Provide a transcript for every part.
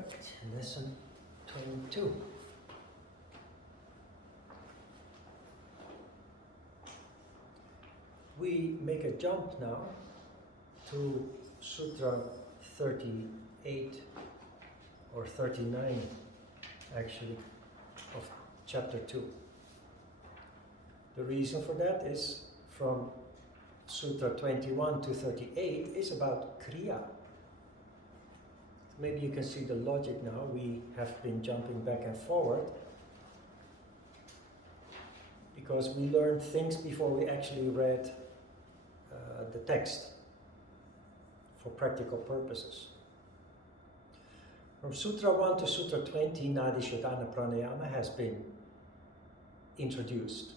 Perfect. Lesson 22. We make a jump now to Sutra 38 or 39 actually of chapter 2. The reason for that is from Sutra 21 to 38 is about Kriya. Maybe you can see the logic now. We have been jumping back and forward because we learned things before we actually read the text for practical purposes. From Sutra 1 to Sutra 20, Nadi Shodhana Pranayama has been introduced.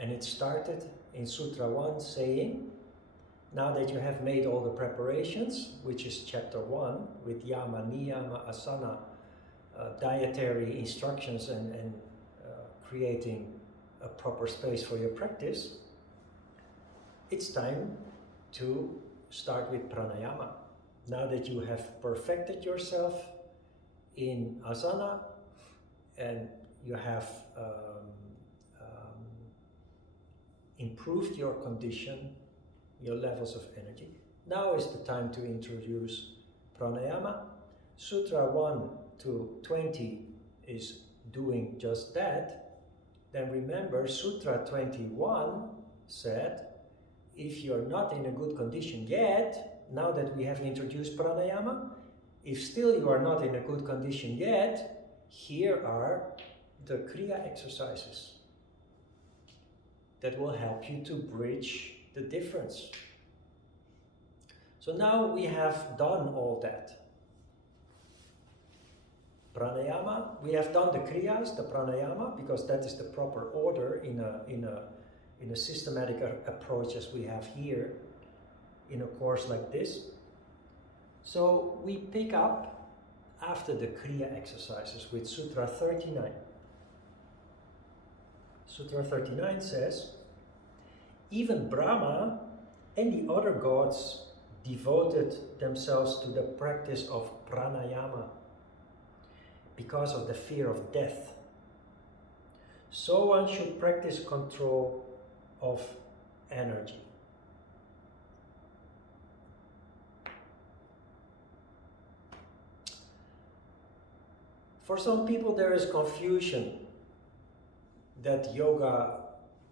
And it started in Sutra 1 saying, now that you have made all the preparations, which is chapter 1, with yama, niyama, asana, dietary instructions and creating a proper space for your practice, it's time to start with pranayama. Now that you have perfected yourself in asana and you have improved your condition, your levels of energy, now is the time to introduce pranayama. Sutra 1 to 20 is doing just that. Then remember, Sutra 21 said, if you're not in a good condition yet, now that we have introduced pranayama, if still you are not in a good condition yet, here are the Kriya exercises that will help you to bridge the difference. So now we have done all that. Pranayama, we have done the Kriyas, the pranayama, because that is the proper order in a systematic approach as we have here in a course like this. So we pick up after the Kriya exercises with Sutra 39. Sutra 39 says, even Brahma and the other gods devoted themselves to the practice of pranayama because of the fear of death. So one should practice control of energy. For some people there is confusion that yoga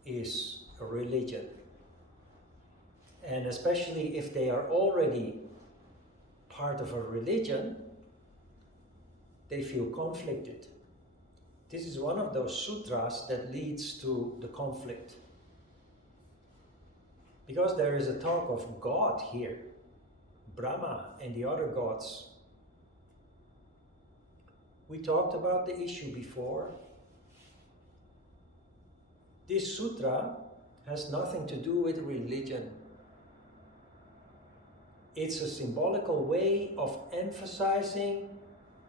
is a religion. And especially if they are already part of a religion, they feel conflicted. This is one of those sutras that leads to the conflict. Because there is a talk of God here, Brahma and the other gods. We talked about the issue before. This sutra has nothing to do with religion. It's a symbolical way of emphasizing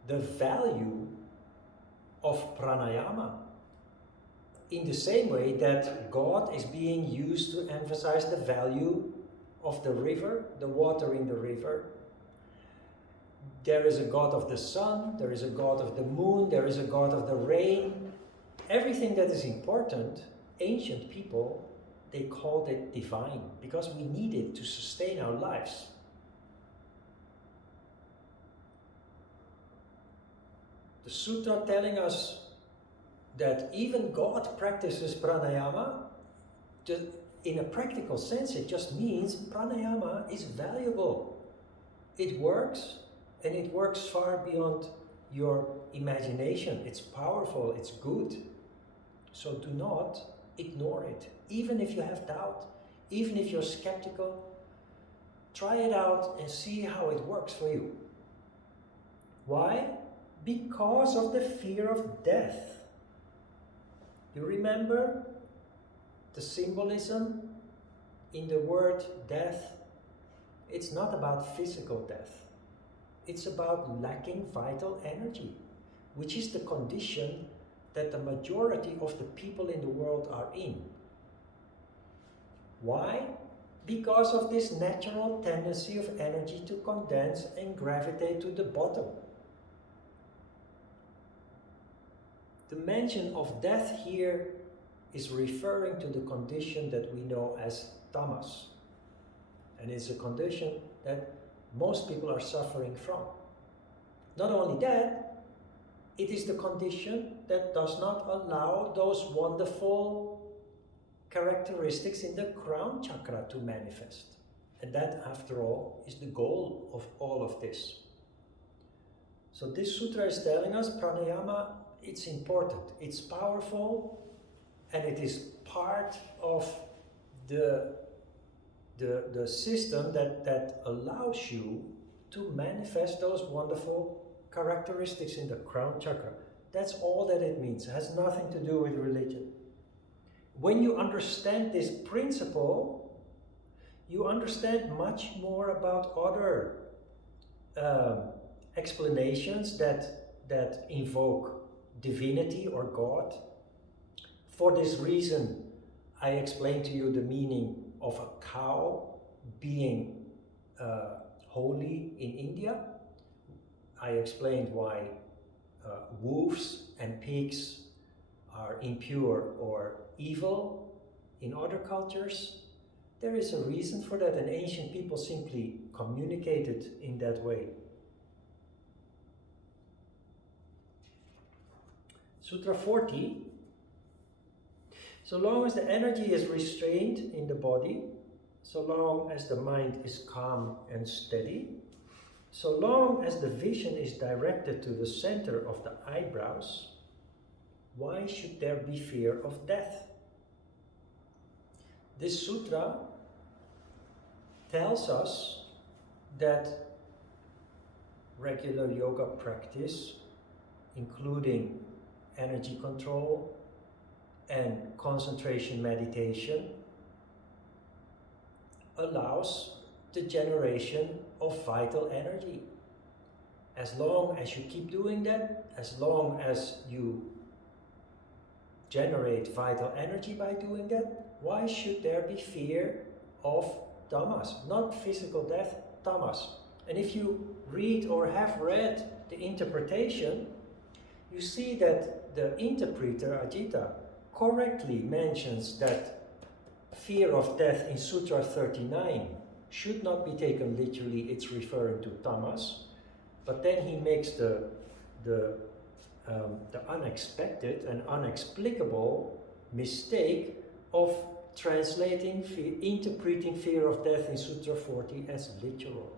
the value of pranayama. In the same way that God is being used to emphasize the value of the river, the water in the river. There is a god of the sun, there is a god of the moon, there is a god of the rain. Everything that is important, ancient people, they called it divine because we need it to sustain our lives. The sutra telling us that even God practices pranayama, in a practical sense, it just means pranayama is valuable. It works, and it works far beyond your imagination. It's powerful, it's good. So do not ignore it. Even if you have doubt, even if you're skeptical, try it out and see how it works for you. Why? Because of the fear of death. You remember the symbolism in the word death? It's not about physical death. It's about lacking vital energy, which is the condition that the majority of the people in the world are in. Why? Because of this natural tendency of energy to condense and gravitate to the bottom. The mention of death here is referring to the condition that we know as tamas. And it's a condition that most people are suffering from. Not only that, it is the condition that does not allow those wonderful characteristics in the crown chakra to manifest. And that, after all, is the goal of all of this. So this sutra is telling us pranayama, it's important, it's powerful, and it is part of the system that allows you to manifest those wonderful characteristics in the crown chakra. That's all that it means. It has nothing to do with religion. When you understand this principle, you understand much more about other explanations that invoke divinity or God. For this reason, I explained to you the meaning of a cow being holy in India. I explained why wolves and pigs are impure or evil in other cultures. There is a reason for that, and ancient people simply communicated in that way. Sutra 40. So long as the energy is restrained in the body, so long as the mind is calm and steady, so long as the vision is directed to the center of the eyebrows, why should there be fear of death? This sutra tells us that regular yoga practice, including energy control and concentration meditation, allows the generation of vital energy. As long as you keep doing that, as long as you generate vital energy by doing that, why should there be fear of tamas? Not physical death, tamas. And if you read or have read the interpretation, you see that the interpreter, Ajita, correctly mentions that fear of death in Sutra 39 should not be taken literally, it's referring to tamas. But then he makes the unexpected and unexplicable mistake of translating, interpreting fear of death in Sutra 40 as literal,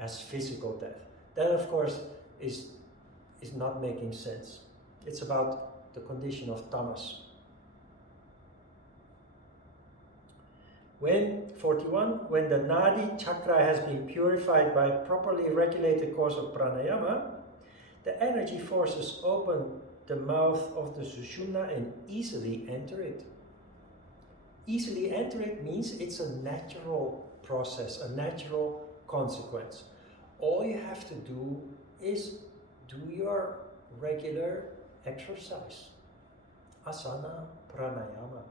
as physical death. That, of course, is not making sense. It's about the condition of tamas. When the nadi chakra has been purified by properly regulated course of pranayama, the energy forces open the mouth of the sushumna and easily enter it. Easily enter it means it's a natural process, a natural consequence. All you have to do is do your regular exercise, asana, pranayama.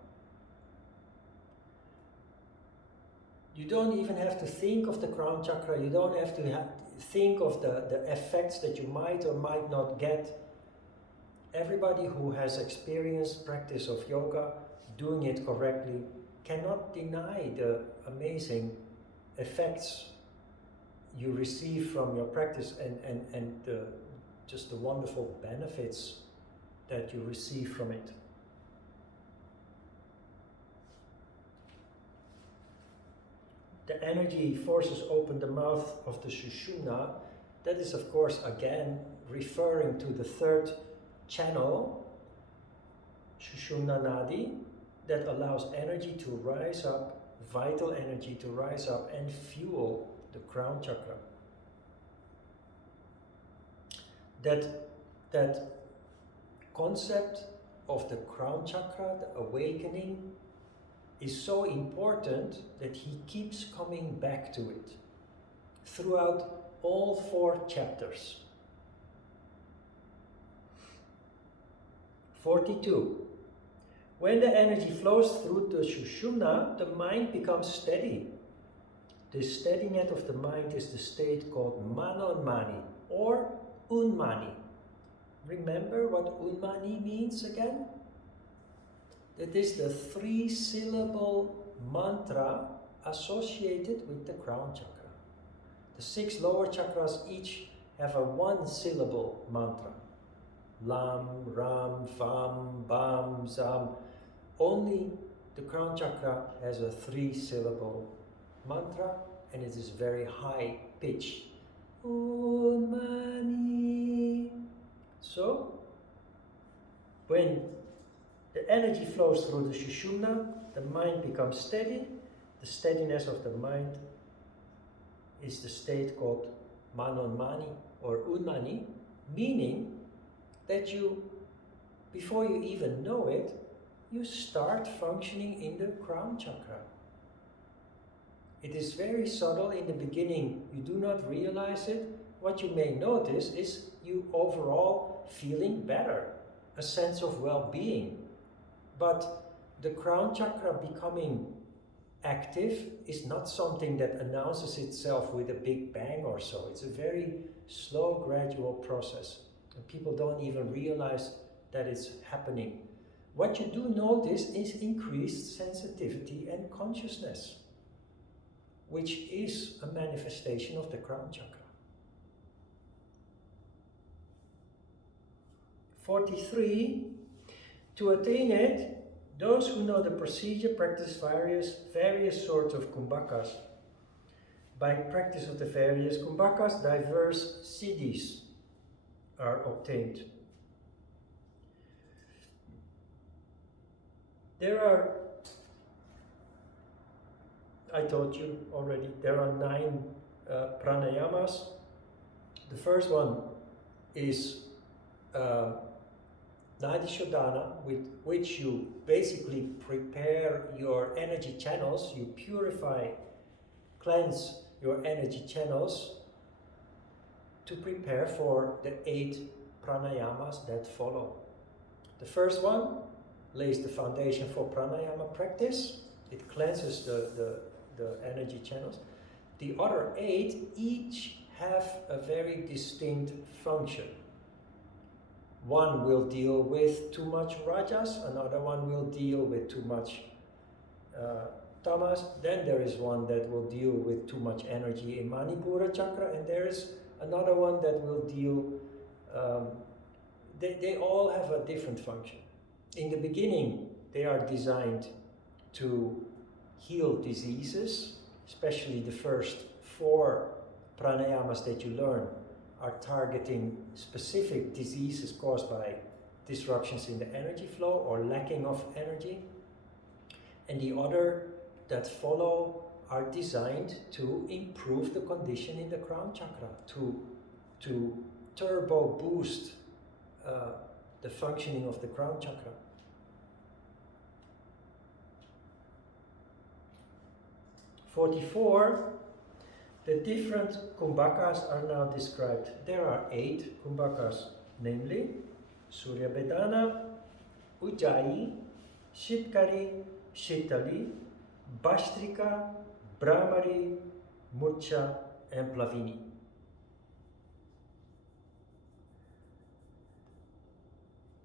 You don't even have to think of the crown chakra, you don't have to think of the effects that you might or might not get. Everybody who has experienced practice of yoga, doing it correctly, cannot deny the amazing effects you receive from your practice and just the wonderful benefits that you receive from it. The energy forces open the mouth of the sushumna. That is, of course, again referring to the third channel, sushumna nadi, that allows energy to rise up, vital energy to rise up and fuel the crown chakra. That concept of the crown chakra, the awakening, is so important that he keeps coming back to it throughout all 4 chapters. 42. When the energy flows through the sushumna, the mind becomes steady. The steadiness of the mind is the state called manonmani or unmani. remember what Unmani means again? It is the 3-syllable mantra associated with the crown chakra. The 6 lower chakras each have a 1-syllable mantra. Lam, Ram, Vam, Bam, Zam. Only the crown chakra has a 3-syllable mantra, and it is very high pitch. Om Mani. So, when the energy flows through the Sushumna, the mind becomes steady. The steadiness of the mind is the state called Manonmani or Unmani, meaning that you, before you even know it, you start functioning in the crown chakra. It is very subtle in the beginning, you do not realize it. What you may notice is you overall feeling better, a sense of well-being. But the crown chakra becoming active is not something that announces itself with a big bang or so. It's a very slow, gradual process. And people don't even realize that it's happening. What you do notice is increased sensitivity and consciousness, which is a manifestation of the crown chakra. 43. To attain it, those who know the procedure practice various sorts of kumbhakas. By practice of the various kumbhakas, diverse siddhis are obtained. There are, I told you already, there are 9 pranayamas. The first one is Nadi Shodhana, with which you basically prepare your energy channels, you purify, cleanse your energy channels to prepare for the 8 pranayamas that follow. The first one lays the foundation for pranayama practice. It cleanses the energy channels. The other 8 each have a very distinct function. One will deal with too much rajas, another one will deal with too much tamas. Then there is one that will deal with too much energy in Manipura chakra, and there is another one that will deal, they all have a different function. In the beginning, they are designed to heal diseases, especially the first 4 pranayamas that you learn are targeting specific diseases caused by disruptions in the energy flow or lacking of energy. And the other that follow are designed to improve the condition in the crown chakra, to turbo boost the functioning of the crown chakra. (44) The different kumbhakas are now described. There are 8 kumbhakas, namely Surya Bedana, Ujjayi, Shitkari, Shitali, Bhastrika, Brahmari, Murcha, and Plavini.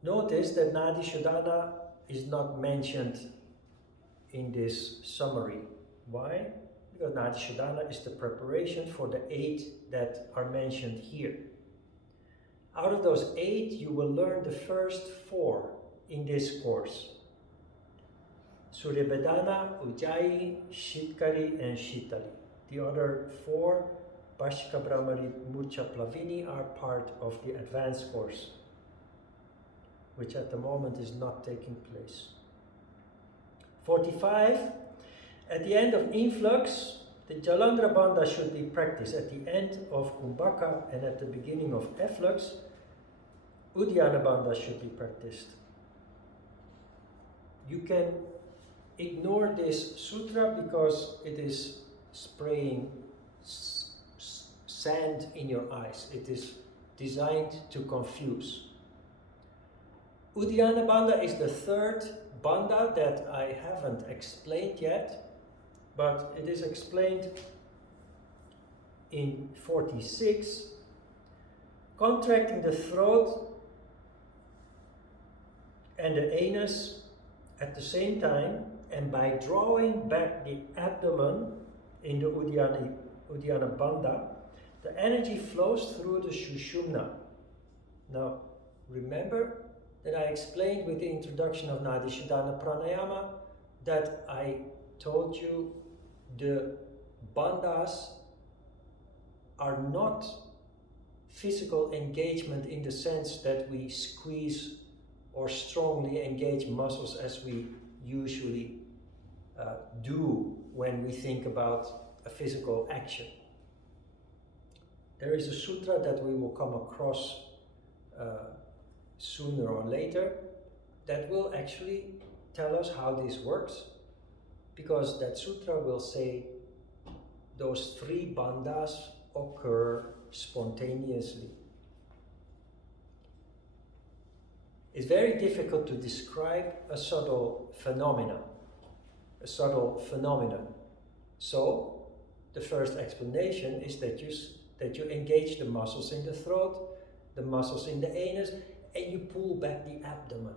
Notice that Nadi Shodhana is not mentioned in this summary. Why? Because Nadi Shodhana is the preparation for the 8 that are mentioned here. Out of those 8, you will learn the first 4 in this course. Surya Bedana, Ujjayi, Shitkari, and Shitali. The other 4, Bhastrika, Brahmari, Murcha, Plavini, are part of the advanced course, which at the moment is not taking place. 45. At the end of influx, the Jalandhara Bandha should be practiced. At the end of Kumbhaka and at the beginning of efflux, Uddiyana Bandha should be practiced. You can ignore this sutra because it is spraying sand in your eyes. It is designed to confuse. Uddiyana Bandha is the 3rd bandha that I haven't explained yet, but it is explained in 46. Contracting the throat and the anus at the same time, and by drawing back the abdomen in the Uddiyana Bandha, the energy flows through the Sushumna. Now, remember that I explained with the introduction of Nadi Shodhana Pranayama that I told you the bandhas are not physical engagement in the sense that we squeeze or strongly engage muscles as we usually do when we think about a physical action. There is a sutra that we will come across sooner or later that will actually tell us how this works, because that sutra will say those three bandhas occur spontaneously. It's very difficult to describe a subtle phenomenon. So the first explanation is that you engage the muscles in the throat, the muscles in the anus, and you pull back the abdomen.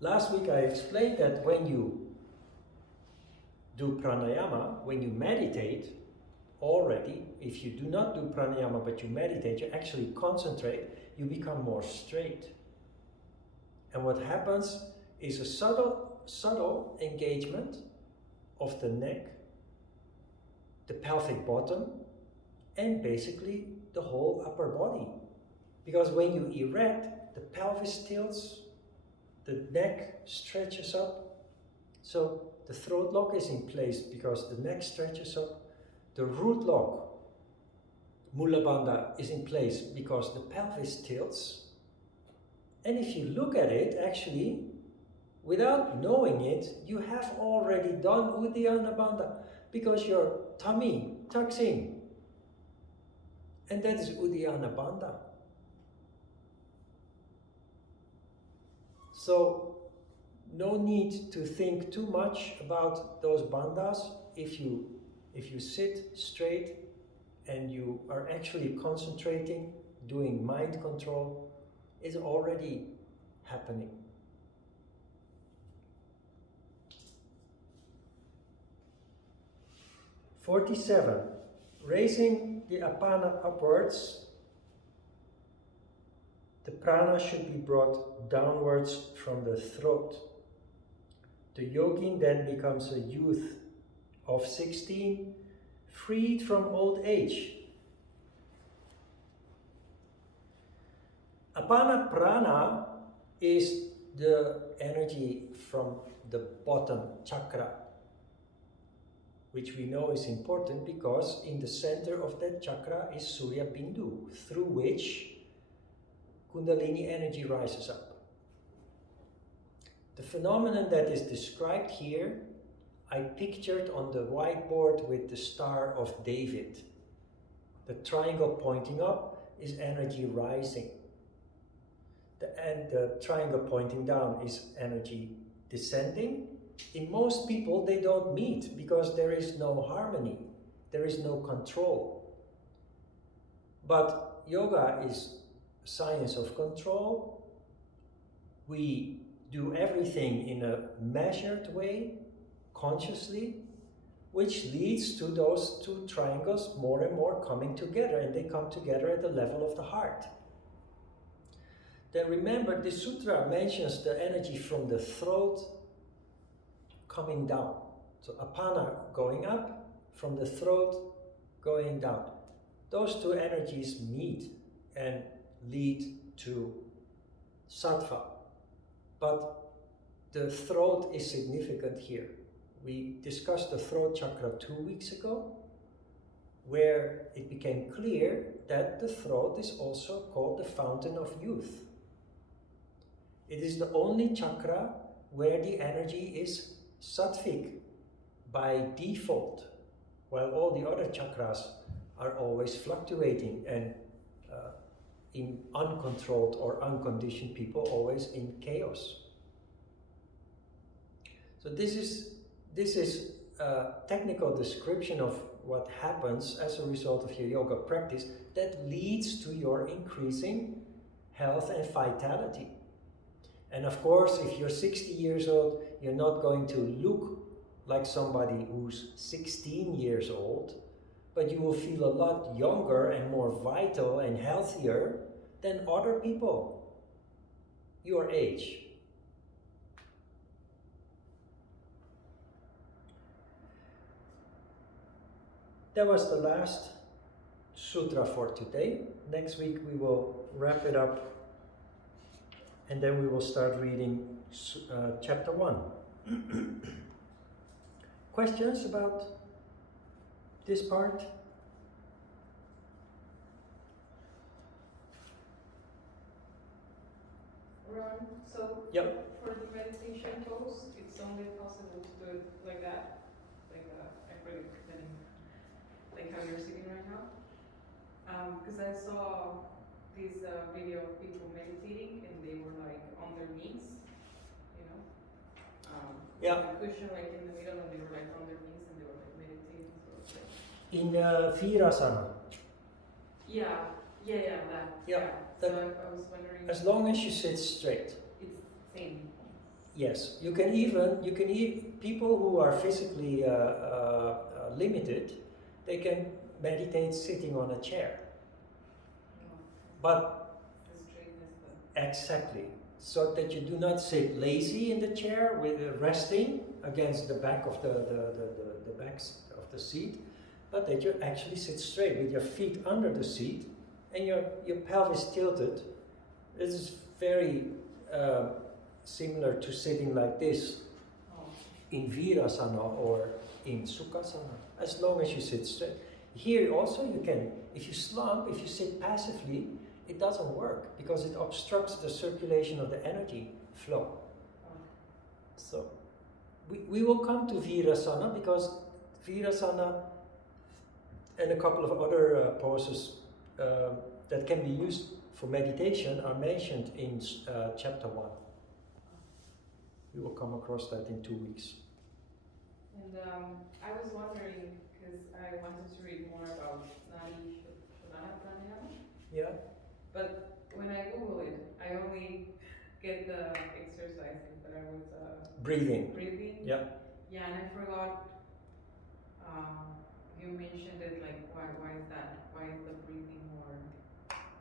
Last week I explained that when you do pranayama, when you meditate, already, if you do not do pranayama but you meditate, you actually concentrate, you become more straight. And what happens is a subtle engagement of the neck, the pelvic bottom, and basically the whole upper body. Because when you erect, the pelvis tilts, the neck stretches up, so the throat lock is in place because the neck stretches up. The root lock, Mula Bandha, is in place because the pelvis tilts. And if you look at it, actually, without knowing it, you have already done Uddiyana Bandha because your tummy tucks in. And that is Uddiyana Bandha. So, no need to think too much about those bandhas. If you sit straight and you are actually concentrating, doing mind control, is already happening. (47) Raising the apana upwards, the prana should be brought downwards from the throat. The yogin then becomes a youth of 16, freed from old age. Apana prana is the energy from the bottom chakra, which we know is important because in the center of that chakra is Surya Bindu, through which Kundalini energy rises up. The phenomenon that is described here, I pictured on the whiteboard with the Star of David. The triangle pointing up is energy rising. And the triangle pointing down is energy descending. In most people, they don't meet because there is no harmony, there is no control. But yoga is science of control. We do everything in a measured way, consciously, which leads to those two triangles more and more coming together, and they come together at the level of the heart. Then remember, this sutra mentions the energy from the throat coming down. So apana going up, from the throat going down. Those two energies meet and lead to sattva. But the throat is significant here. We discussed the throat chakra 2 weeks ago, where it became clear that the throat is also called the fountain of youth. It is the only chakra where the energy is sattvic by default, while all the other chakras are always fluctuating and in uncontrolled or unconditioned people always in chaos. So this is a technical description of what happens as a result of your yoga practice that leads to your increasing health and vitality. And of course, if you're 60 years old, you're not going to look like somebody who's 16 years old, but you will feel a lot younger and more vital and healthier than other people your age. That was the last sutra for today. Next week we will wrap it up, and then we will start reading chapter 1. Questions about this part? Ron, so Yep. for the meditation pose, it's only possible to do it like that, like acrylic sitting, like how you're sitting right now. Because I saw this video of people meditating and they were like on their knees, you know. Yeah. A cushion like in the middle, and they were like on their knees and they were like meditating. So it's like In Virasana. yeah, that. Yeah, So that- I was wondering. As long as you sit straight. It's same. Yes, you can even people who are physically limited, they can meditate sitting on a chair. But The straightness. But exactly, so that you do not sit lazy in the chair with resting against the back of the backs of the seat, but that you actually sit straight with your feet under the seat and your pelvis tilted. This is very similar to sitting like this in Virasana or in Sukhasana, as long as you sit straight. Here also you can, if you slump, if you sit passively, it doesn't work because it obstructs the circulation of the energy flow. So we will come to Virasana, because Virasana and a couple of other poses that can be used for meditation are mentioned in chapter 1. We will come across that in 2 weeks. And I was wondering, because I wanted to read more about Nadi Shodhana Pranayama, Yeah? but when I Google it, I only get the exercises that I was Breathing. breathing. Yeah. Yeah, and I forgot, you mentioned it, like, why is that? Why is the breathing more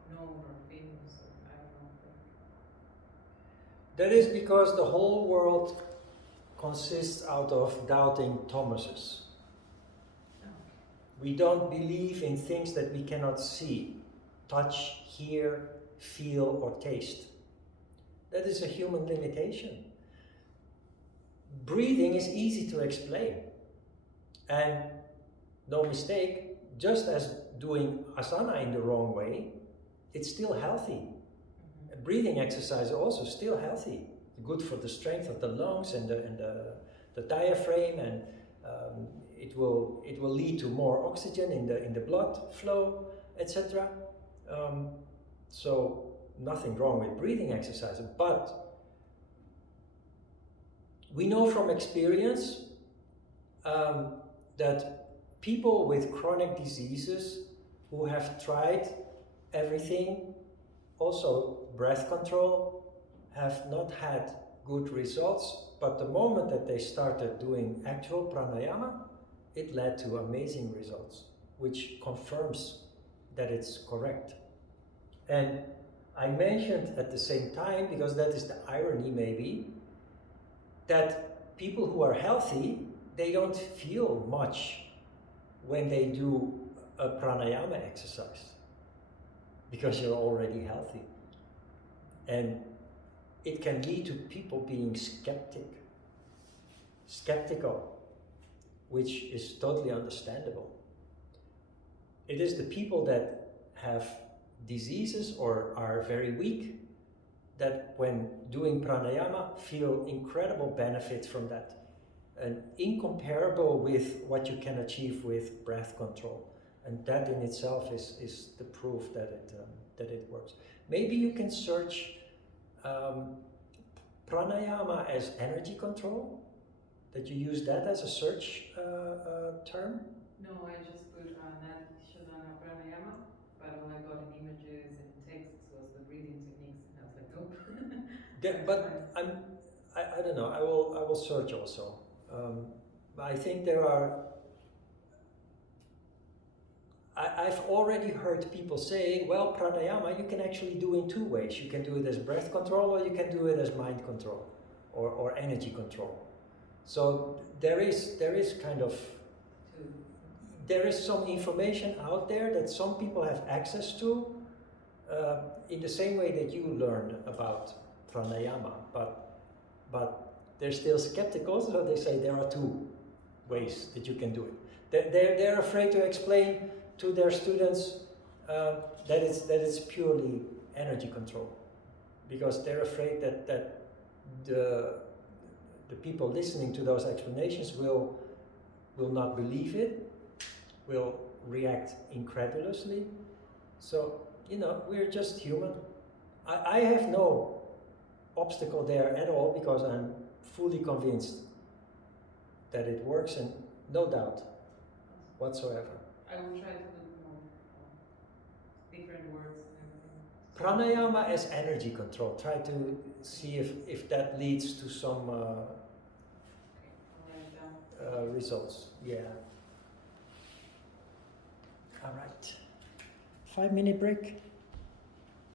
known or famous? Or, I don't know. That is because the whole world consists out of doubting Thomases. We don't believe in things that we cannot see, touch, hear, feel, or taste. That is a human limitation. Breathing is easy to explain. And no mistake, just as doing asana in the wrong way, it's still healthy. Breathing exercise is also still healthy. Good for the strength of the lungs and the diaphragm, and it will lead to more oxygen in the blood flow, etc. So nothing wrong with breathing exercise, but we know from experience that people with chronic diseases who have tried everything, also breath control, have not had good results, but the moment that they started doing actual pranayama, it led to amazing results, which confirms that it's correct. And I mentioned at the same time, because that is the irony maybe, that people who are healthy, they don't feel much when they do a pranayama exercise, because you're already healthy. And it can lead to people being skeptical, which is totally understandable. It is the people that have diseases or are very weak that when doing pranayama feel incredible benefit from that, and incomparable with what you can achieve with breath control. And that in itself is the proof that it works. Maybe you can search pranayama as energy control, that you use that as a search term. No, I just put Nadi Shodhana Pranayama, but all I got in images and texts was the breathing techniques, and I was like, nope. But I don't know. I will search also. I think there are. I've already heard people say, well, pranayama you can actually do in two ways. You can do it as breath control, or you can do it as mind control, or energy control. So there is kind of there is some information out there that some people have access to, in the same way that you learn about pranayama, but they're still skeptical, so they say there are two ways that you can do it. They're afraid to explain to their students that it's purely energy control, because they're afraid that the people listening to those explanations will not believe it, will react incredulously. So, we're just human. I have no obstacle there at all, because I'm fully convinced that it works, and no doubt whatsoever. I will try to look more different words and everything. Pranayama as energy control. Try to see if that leads to some I'll write down. results. Yeah. All right. 5-minute break.